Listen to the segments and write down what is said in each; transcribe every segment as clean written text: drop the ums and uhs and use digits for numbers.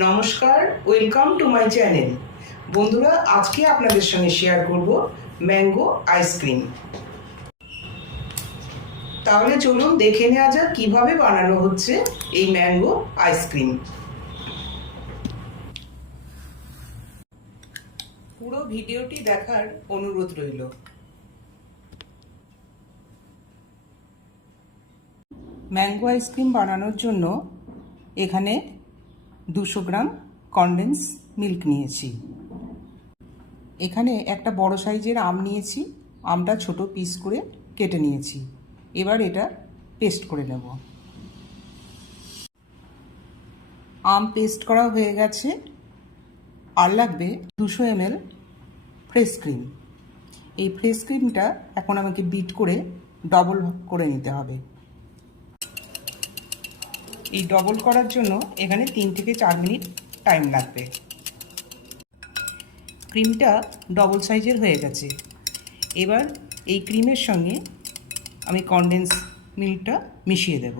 নমস্কার, welcome to my channel. বন্ধুরা, আজকে আপনাদের সঙ্গে শেয়ার করব ম্যাঙ্গো আইসক্রিম। তাহলে চলুন দেখে নেওয়া যাক কিভাবে বানানো হচ্ছে এই ম্যাঙ্গো আইসক্রিম। পুরো ভিডিওটি দেখার অনুরোধ রইল। ম্যাঙ্গো আইসক্রিম বানানোর জন্য এখানে 200 গ্রাম কনডেন্স মিল্ক নিয়েছি। এখানে একটা বড় সাইজের আম নিয়েছি, আমটা ছোট পিস করে কেটে নিয়েছি। এবার এটা পেস্ট করে নেব। আম পেস্ট করা হয়ে গেছে। আর লাগবে 200 ml ফ্রেশ ক্রিম। এই ফ্রেশ ক্রিমটা এখন আমাকে বিট করে ডবল করে নিতে হবে। এই ডবল করার জন্য এখানে 3 থেকে 4 মিনিট টাইম লাগবে। ক্রিমটা ডবল সাইজের হয়ে গেছে। এবার এই ক্রিমের সঙ্গে আমি কনডেন্স মিল্কটা মিশিয়ে দেব।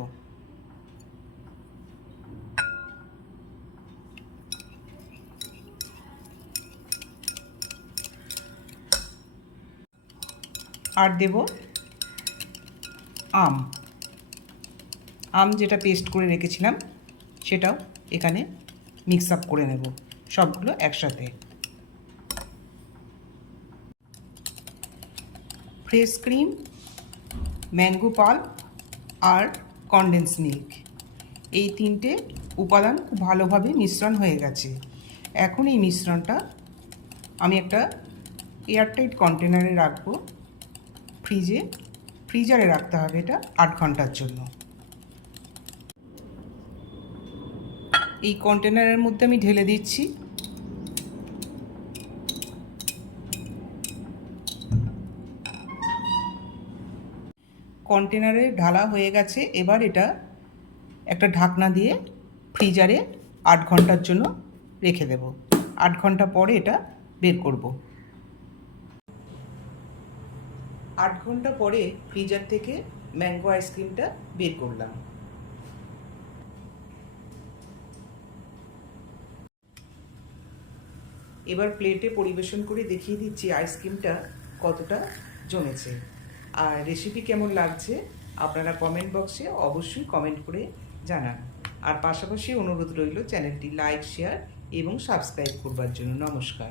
আর দেব আম যেটা পেস্ট করে রেখেছিলাম সেটাও এখানে মিক্স আপ করে নেব, সবগুলো একসাথে। ফ্রেশ ক্রিম, ম্যাঙ্গো পাল্প আর কনডেন্স মিল্ক, এই 3টে উপাদান খুব ভালোভাবে মিশ্রণ হয়ে গেছে। এখন এই মিশ্রণটা আমি একটা এয়ারটাইট কন্টেনারে রাখবো। ফ্রিজারে রাখতে হবে এটা 8 ঘন্টার জন্য। এই কন্টেনারের মধ্যে আমি ঢেলে দিচ্ছি। কন্টেনারে ঢালা হয়ে গেছে। এবার এটা একটা ঢাকনা দিয়ে ফ্রিজারে 8 ঘন্টার জন্য রেখে দেব। 8 ঘন্টা পরে এটা বের করব। 8 ঘন্টা পরে ফ্রিজার থেকে ম্যাঙ্গো আইসক্রিমটা বের করলাম। এবার প্লেটে পরিবেশন করে দেখিয়ে দিচ্ছি আইসক্রিমটা কতটা জমেছে। আর রেসিপি কেমন লাগছে আপনারা কমেন্ট বক্সে অবশ্যই কমেন্ট করে জানান। আর পাশাপাশি অনুরোধ রইল চ্যানেলটি লাইক, শেয়ার এবং সাবস্ক্রাইব করবার জন্য। নমস্কার।